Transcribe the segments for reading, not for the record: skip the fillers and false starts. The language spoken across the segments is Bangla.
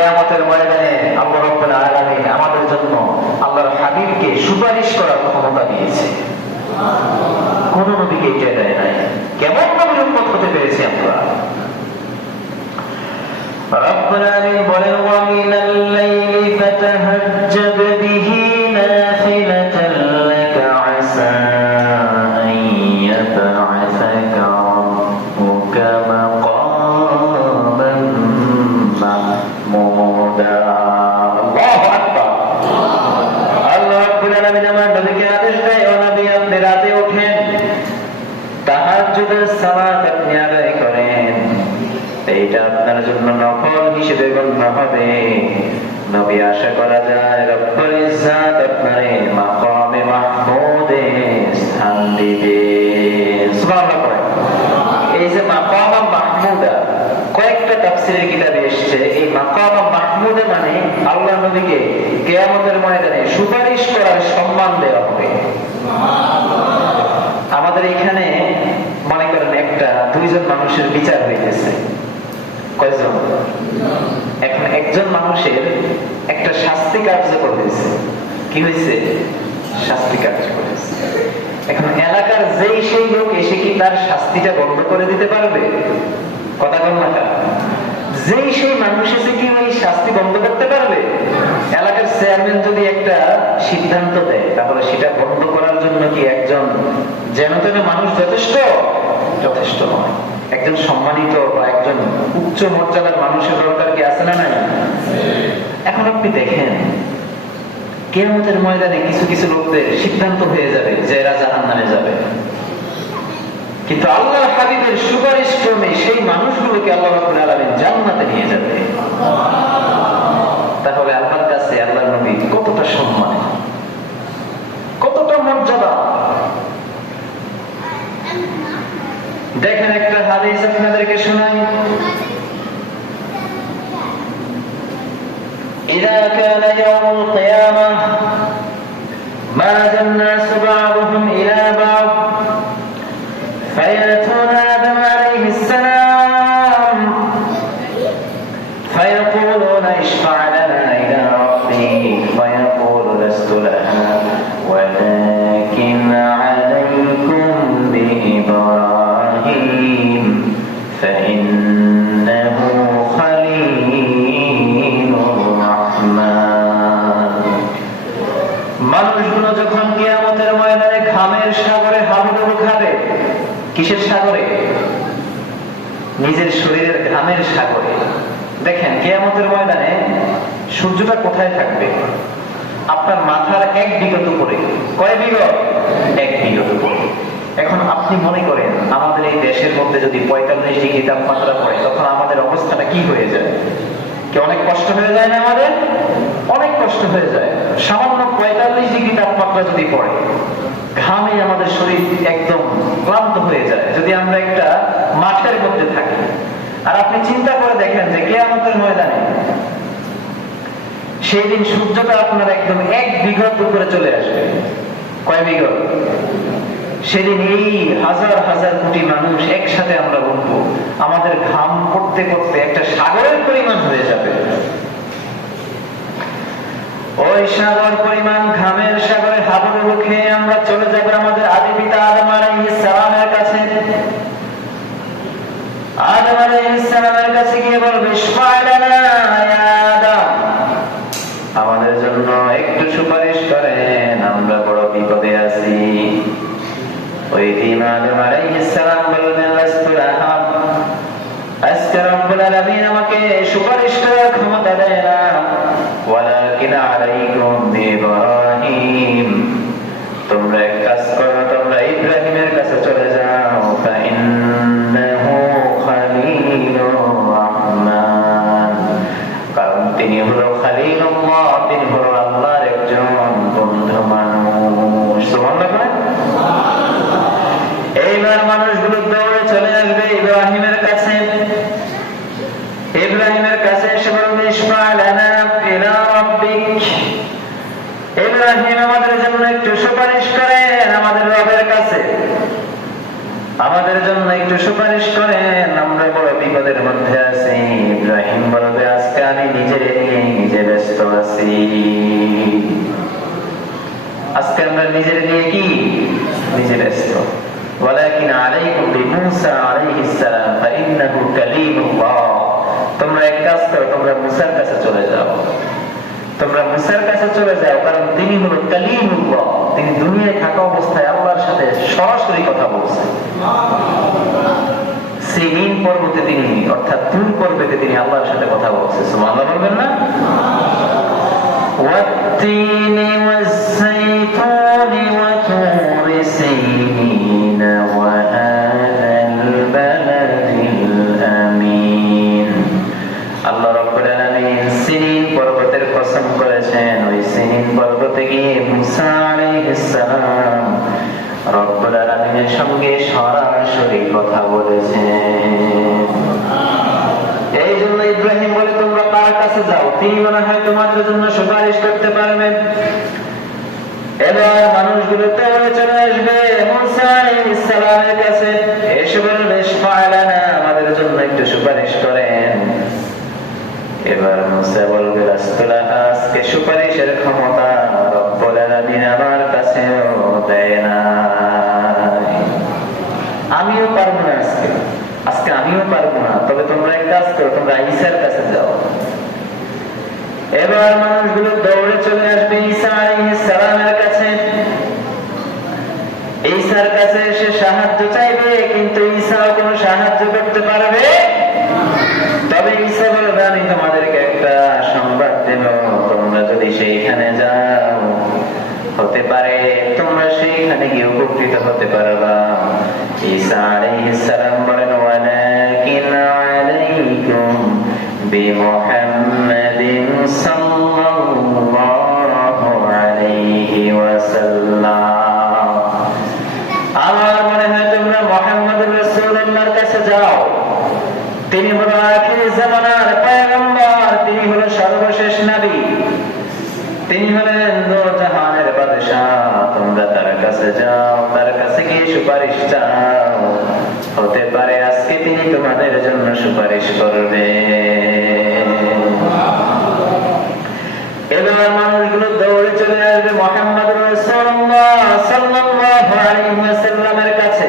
কিয়ামতের ময়দানে আল্লাহ রাব্বুল আলামিন আমাদের জন্য আল্লাহর হাবিবকে সুপারিশ করার ক্ষমতা দিয়েছে। কোন নবীকে এটা দেয় নাই। কেমন নবীর উম্মত হতে পেরেছি আমরা? রব্বুল আলামিন বলেন, ওয়া মিনাল লাইলি ফাতাহাজ্জাব বিহি নাফিলাতান লাকা আসা আন ইয়াবআসাকা রাব্বুকা মাকামান মাহমুদা। আল্লাহু আকবার। আল্লাহ রাব্বুল আলামিন আমার নবীকে আদেশ দেয়, ও নবী, আপনি রাতে ওঠেন, তাহাজ্জুদের সালাত আপনি আদায় করেন, এইটা আপনার জন্য নফল হিসেবে গণ্য হবে। নবী আশা করা যায় রব্বুল ইজ্জাত আপনারে মাকামে মাহমুদে স্থান দিবে। সুবহানাল্লাহ পড়ে। এই যে মাকাম মাহমুদা, কয়েকটা তাফসীরের কিতাবে এসেছে, এই মাকাম মাহমুদা মানে আল্লাহ নবীকে কিয়ামতের ময়দানে সুপারিশ করার সম্মান দেওয়া হবে। আমাদের এখানে মনে করেন একটা দুইজন মানুষের বিচার হইতেছে, কয়জন? এখন একজন মানুষের একটা শাস্তি কার্যকর হয়েছে। কি হয়েছে? শাস্তি কার্যকর হয়েছে। এখন এলাকার যেই সেই লোক এসে কি তার শাস্তিটা বন্ধ করে দিতে পারবে? কথা বল না। যেই সেই মানুষ এসে কি ওই শাস্তি বন্ধ করতে পারবে? এলাকার চেয়ারম্যান যদি একটা সিদ্ধান্ত দেয়, তাহলে সেটা বন্ধ করার জন্য কি একজন যেন তেন মানুষ যথেষ্ট? যথেষ্ট নয়। একজন সম্মানিত বা একজন উচ্চ মর্যাদার মানুষের দরকার কি আছে না নাই? এখন আপনি দেখেন, কিয়ামতের ময়দানে কিছু কিছু লোকদের সিদ্ধান্ত হয়ে যাবে যে এরা জাহান্নামে যাবে, কিন্তু আল্লাহর হাবিবের সুপারিশ ক্রমে সেই মানুষগুলোকে আল্লাহ রাব্বুল আলামিন জান্নাতে নিয়ে যাবে। তাহলে আল্লাহর কাছে আল্লাহর নবী কতটা সম্মান, কতটা মর্যাদা। দেখেন একটা হাদিস আপনাদেরকে শোনাই। إذا كان يوم القيامة ماذ الناس بعضهم إلى بعض فيأتون آدم عليه السلام فيقولون اشفع لنا إلى ربك فيقول لست لها ولكن عليكم بإبراهيم فإنه خليل الرحمن। মানুষগুলো যখন কিয়ামতের ময়দানে ঘামের সাগরে হাবুডুবু খাবে, কিসের সাগরে? নিজের শরীরের ঘামের সাগরে। দেখেন কিয়ামতের ময়দানে সূর্যটা কোথায় থাকবে? আপনার মাথার এক বিগত উপরে। কয় বিগত? এক বিগত উপরে। এখন আপনি মনে করেন আমাদের এই দেশের মধ্যে যদি 45 ডিগ্রি তাপমাত্রা পড়ে, তখন আমাদের অবস্থাটা কি হয়ে যায়? কি অনেক কষ্ট হয়ে যায় না? আমাদের অনেক কষ্ট হয়ে যায়। সামান্য 45 ডিগ্রি তাপমাত্রা যদি পড়ে, ঘামে আমাদের শরীর একদম ক্লান্ত হয়ে যায়, যদি আমরা একটা মাঠের মধ্যে থাকি। আর আপনি চিন্তা করে দেখেন যে কিয়ামতের ময়দানে সেই দিন সূর্যটা আপনার একদম এক বিঘত উপরে চলে আসবে। কয় বিঘত? সেদিন এই হাজার হাজার কোটি মানুষ একসাথে আমরা উঠবো, আমাদের ঘাম পড়তে পড়তে একটা সাগরের পরিমাণ হয়ে যাবে। ওই সাগর পরিমাণ ঘামের সাগরে হাবুডুবু খেয়ে আমরা চলে যাব আমাদের আদি পিতা আদম আলাইহিস সালামের কাছে। আদম আলাইহিস সালামের কাছে গিয়ে বলবে, ইশফা লানা ইয়া আদম, আমাদের জন্য একটু সুপারিশ করেন, আমরা বড় বিপদে আছি। ওই দিন আদম আলাইহিস সালাম বলবেন, লাস্তু লাহা, আজকে রব্বুল আলামিন আমাকে সুপারিশ করার ক্ষমতা দেয় না, ওয়ালাকিন আলাইকুম বিইব্রাহিম, তোমরা এক কাজ করো, তোমরা ইব্রাহিমের কাছে চলে যাও, ফাইন্নাহু খালিলুর রহমান, কারণ তিনি হলো খালিলুল্লাহ, তিনি হলো আল্লাহর একজন বন্ধু মানুষ। সুবহানাল্লাহ। এইবার মানুষগুলো দৌড়ে চলে আসবে ইব্রাহিমের কাছে। ইব্রাহিমের কাছে এসে বলবে, ইশফা লানা ইলা রাব্বিক, ইব্রাহিম আমাদের জন্য একটু সুপারিশ করেন আমাদের রবের কাছে, আমাদের জন্য একটু সুপারিশ করেন, আমরা বড় বিপদের মধ্যে আছি। ইব্রাহিম বলবে, আজকে আমি নিজেরে নিয়ে নিজে ব্যস্ত আছি। আজকে আমরা নিজের নিয়ে কি নিজে ব্যস্ত। ওয়ালাকিন আলাইকুম বিমূসা আলাইহিস সালাম ফাইন্নাহু কালিমুল্লাহ। তোমরা এক কাজ করো, তোমরা মুসার কাছে চলে যাও। তোমরা মুসার কাছে চলে যাও, কারণ তিনি হলো কালিমুল্লাহ। তিনি দুনিয়ায় থাকা অবস্থায় আল্লাহর সাথে সরাসরি কথা বলছেন। সিনিন পর্বতে তিনি, অর্থাৎ তুর পর্বতে তিনি আল্লাহর সাথে কথা বলছেন। সুবহানাল্লাহ বলবেন না? والتين والزيتون وطور سينين وهذا البلد الأمين। আল্লাহ রাব্বুল আলামিন সিনিন পর্বতের কসম করেছেন। ওই সিনিন পর্বতে গিয়ে মুসা আলাইহিস সালাম রব্বুল আলামিনের সঙ্গে সরাসরি কথা বলেছেন। এই জন্য ইব্রাহিম বলে তোমরা কার কাছে যাও, তিনি মনে হয় তোমাদের জন্য সুপারিশ করতে পারবেন। এবার মানুষগুলো দৌড়ে চলে আসবে মুসা আলাইহিস সালামের কাছে, এসে বলবে ফালানা, আমাদের জন্য একটু সুপারিশ করেন। এবার মুসা বলবে রাসূলুল্লাহ, আজকে সুপারিশের ক্ষমতা রব্বুল আলামিন আমার কাছেও দেয় না, আমিও পারবো না আজকে আমিও পারবো না। তবে তোমরা এক কাজ করো, তোমরা ঈসার কাছে যাও। এবার মানুষগুলো দৌড়ে চলে আসবে ঈসা আলাইহিস সালামের কাছে। ঈসার কাছে এসে সাহায্য চাইবে, কিন্তু ঈসাও কোনো সাহায্য করতে পারবে। তবে ঈসা বলবে আমি তোমাদেরকে একটা সংবাদ দেব, তোমরা যদি সেইখানে যাও হতে পারে তোমরা সেইখানে গিয়ে উপকৃত হতে পারবা। ঈসা আলাইহিস সালাম বলেন ওয়ালাকিন আলাইকুম বিমুহাম্মাদিন সাল্লাল্লাহু আলাইহি ওয়াসাল্লাম। আমার মনে হয় তোমরা মুহাম্মদুর রাসূলুল্লাহর কাছে যাও। তিনি হলো আখির জামানার পয়গম্বর, তিনি হলো সর্বশেষ নবী, তিনি হলেন দো জাহানের বাদশাহ। তোমরা তার কাছে যাও, তার কাছে গিয়ে সুপারিশ চাও, হতে পারে আজকে তিনি তোমাদের জন্য সুপারিশ করবে। এবার মানুষগুলো দৌড়ে চলে আসবে মুহাম্মদুর রাসূলুল্লাহ সাল্লাল্লাহু আলাইহি ওয়াসাল্লামের কাছে।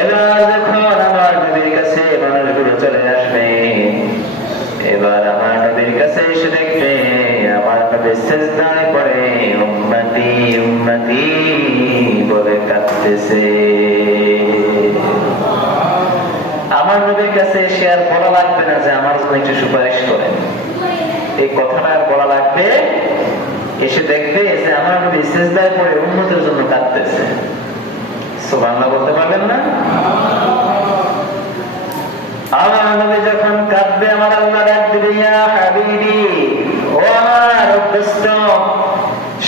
এবার যখন আমার নবীর কাছে মানুষগুলো চলে আসবে, এবার আমার নবীর কাছে এসে দেখবে আমার নবী সিজদায় পড়ে উম্মতি উম্মতি বলে কাঁদতেছে। আমার নবীর কাছে এসে আর বলা লাগবে না যে আমার জন্য একটু সুপারিশ করেন, এই কথাটা আর বলা লাগবে। এসে দেখবে যে আমার নবী সিজদায় পড়ে উম্মতের জন্য কাঁদতেছে। সুবহানাল্লাহ বলতে পারবেন না? আমার নবী যখন কাঁদবে আমার আল্লাহ ডাক দিবে ইয়া হাবিবি, ও আমার অভ্যস্ত,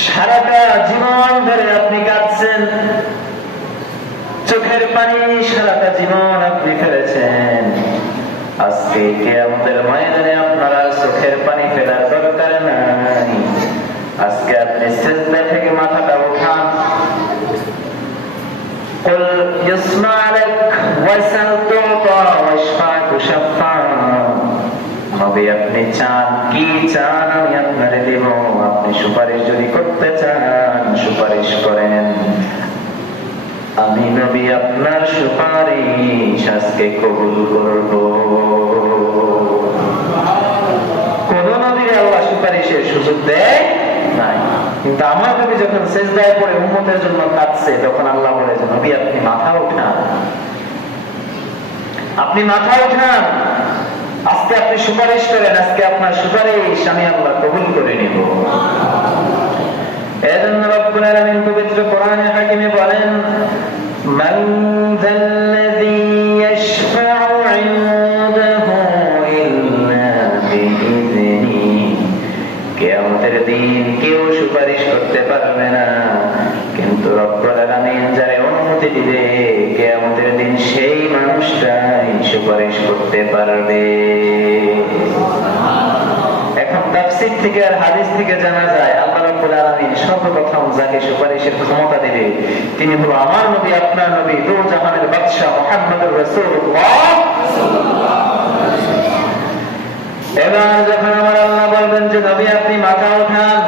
সারাটা জীবন ধরে আপনি কাঁদছেন, চোখের পানি সারাটা জীবন আপনি ফেলেছেন। আজকে কিয়ামতের ময়দানে আপনার আর চোখের পানি ফেলার দরকার নাই। আজকে আপনি সিজদা থেকে মাথাটা উঠান। قل يسمع لك واسأل تعطى واشفع تشفع। নবী আপনি চান কি চান আমি আপনারে দেব। আপনি সুপারিশ যদি করতে চান সুপারিশ করেন, আমি নবী আপনার সুপারিশ আজকে কবুল করব। কোন নবী আল্লাহ সুপারিশের সুযোগ দেয় নাই, কিন্তু আমার নবী যখন সিজদায় পড়ে উম্মতের জন্য কাঁদছে তখন আল্লাহ বলে যে নবী আপনি মাথা উঠান, আপনি মাথা উঠান, আজকে আপনি সুপারিশ করেন, আজকে আপনার সুপারিশ আমি আল্লাহ কবুল করে নিব। এজন্য রব্বুল আলামিন পবিত্র কোরআনে হাকিমে বলেন মান যাল্লাযী ইয়াশফা'ু 'ইনদাহু ইল্লা বিইযনিহি। কিয়ামতের দিন কেউ সুপারিশ করতে পারবে না, কিন্তু রব্বুল আলামিন যারে অনুমতি দিবে কিয়ামতের দিন সেই মানুষটাই সুপারিশ করতে পারবে। এখন তাফসীর থেকে আর হাদিস থেকে জানা যায় আল্লাহ রাব্বুল আলামিন সর্বপ্রথম যাকে সুপারিশের ক্ষমতা দিবে তিনি হলো আমার নবী, আপনার নবী, দো জাহানের বাদশা মুহাম্মদুর রাসূলুল্লাহ সাল্লাল্লাহু আলাইহি ওয়াসাল্লাম। এবার যখন আমার আল্লাহ বলবেন যে নবী আপনি মাথা উঠান,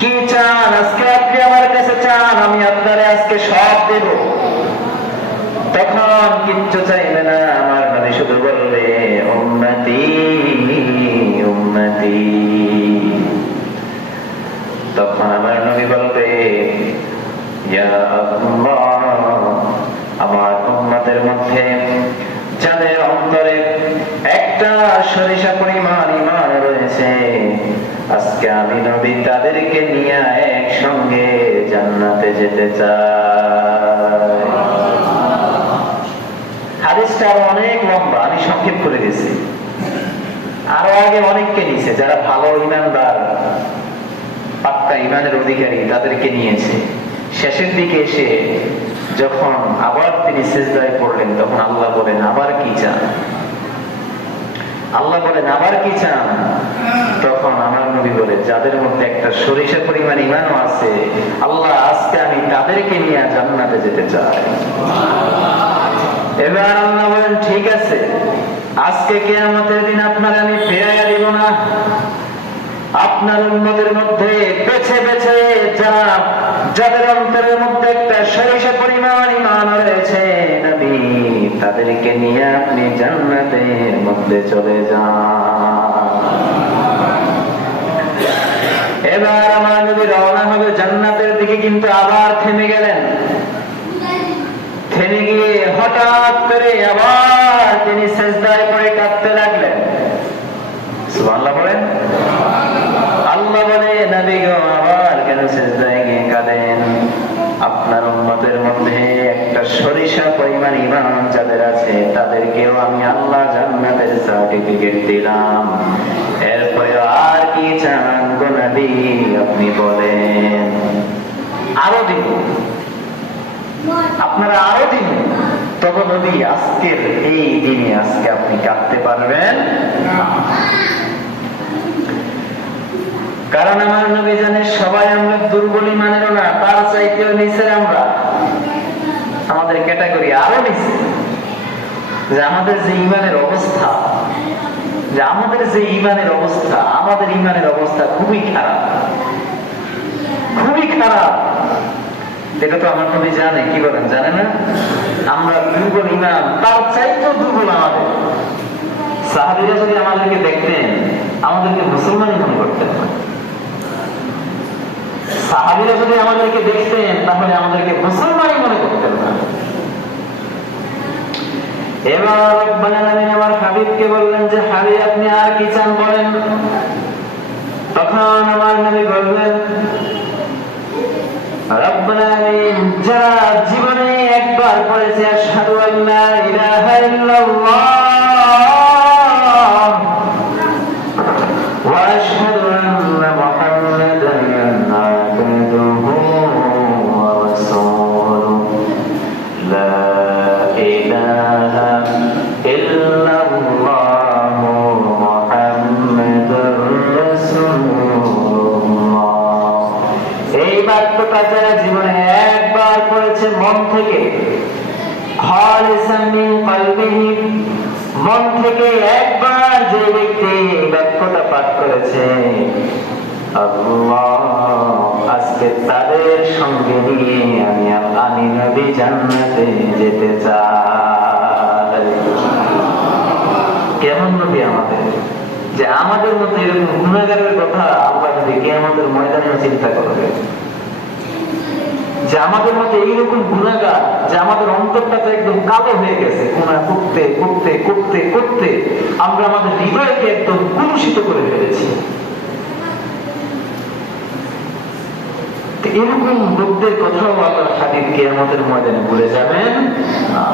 কি চান আজকে আপনি আমার কাছে চান, আমি আপনারে আজকে সব দেব। তখন কিচ্ছু চাইবে না, আমার নবী শুধু বলবে উম্মতি উম্মতি। তখন আমার নবী বলবে ইয়া আল্লাহ, আমার উম্মতের মধ্যে যাদের অন্তরে একটা সরিষা পরিমাণ ঈমান রয়েছে, আজকে আমি নবী তাদেরকে নিয়ে একসঙ্গে জান্নাতে যেতে চাই। হাদিসটা আরো অনেক লম্বা, আমি সংক্ষেপ করে দিয়েছি। আরো আগে অনেককে নিয়েছে, যারা ভালো ঈমানদার, পাক্কা ঈমানের অধিকারী, তাদেরকে নিয়েছে। শেষের দিকে এসে যখন আবার তিনি সিজদায় পড়লেন, তখন আল্লাহ বলেন আবার কি চান, আল্লাহ বলেন আবার কি চান। তখন আমার নবী বলে যাদের মধ্যে একটা সরিষা পরিমাণ ঈমানও আছে, আল্লাহ আজকে আমি তাদেরকে নিয়ে জান্নাতে যেতে চাই। এবার আল্লাহ বলেন ঠিক আছে, আজকে কিয়ামতের দিন আপনার আমি ফেরাইয়া দিব না। আপনার উম্মতের মধ্যে বেছে বেছে যাদের অন্তরের মধ্যে একটা সরিষা পরিমাণ ঈমান রয়েছে, নবী তাদেরকে নিয়ে আপনি জান্নাতের মধ্যে চলে যান। এবার আমার নবী রওনা হবে জান্নাতের দিকে, কিন্তু আবার থেমে গেলেন। থেমে গিয়ে হঠাৎ করে আবার তিনি সিজদায় পড়ে কাঁদতে লাগলেন। সুবহানাল্লাহ বলেন। আল্লাহ বলে নবী গো আবার কেন সিজদায় গিয়ে কাঁদেন? আপনার উম্মতের মধ্যে একটা সরিষা পরিমাণ ঈমান যাদের আছে, তাদেরকেও আমি আল্লাহ জান্নাতের সার্টিফিকেট দিলাম। এরপরে আর কি চান গো নবী, আপনি বলেন। আরো দিন, আপনারা আরো দিন। তবে নবী আজকের এই দিনে আজকে আপনি কাঁদতে পারবেন না, কারণ আমার নবী জানে সবাই আমরা দুর্বল ঈমানেরও না, তার চাইতেও নিচের আমরা। আমাদের ক্যাটাগরি আরো নিচে, যে আমাদের যে ঈমানের অবস্থা, আমাদের ঈমানের অবস্থা খুবই খারাপ, খুবই খারাপ। এটা তো আমার নবী জানে, কি বলেন জানে না? আমরা দুর্বল ঈমান, তার চাইতেও দুর্বল আমাদের। সাহাবীরা যদি আমাদেরকে দেখতেন, আমাদেরকে মুসলমানই মনে করতেন না। সাহাবীরা যদি আমাদেরকে দেখতেন, তাহলে আমাদেরকে মুসলমানই মনে করতেন না। এবার রব্বুল আলামিন আমার হাবিবকে বললেন যে হাবিব আপনি আর কি চান বলেন। তখন আমার নবী বললেন রব্বুল আলামিন যারা জীবনে একবার পড়েছে আশহাদু আল্লা ইলাহা ইল্লাল্লাহ ওয়া আশহাদু আন্না মুহাম্মাদান আবদুহু ওয়া রাসূলুহু লা ইলাহা ইল্লাল্লাহ মুহাম্মাদুর রাসূলুল্লাহ, এই বাক্যটা যারা জীবনে একবার পড়েছে মন থেকে, খালিসান মিন কলবিহি, মন থেকে একবার যে ব্যক্তি বাক্যটা পাঠ করেছে, আল্লাহ আজকে তাদের সঙ্গে নিয়ে আমি নবী জান্নাতে যেতে চাই। কেমন নবী আমাদের, যে আমাদের মধ্যে এরকম গুনাহগারের কথা আল্লাহ যদি কিয়ামতের ময়দানে চিন্তা করবে, যে আমাদের মধ্যে এইরকম গুনাহগার, যে আমাদের অন্তরটা তো একদম কালো হয়ে গেছে, গুনাহ করতে করতে করতে করতে আমরা আমাদের হৃদয়কে একদম কলুষিত করে ফেলেছি। এরকম লোকদের কথাও আল্লাহর হাবিব কিয়ামতের ময়দানে বলে যাবেন না।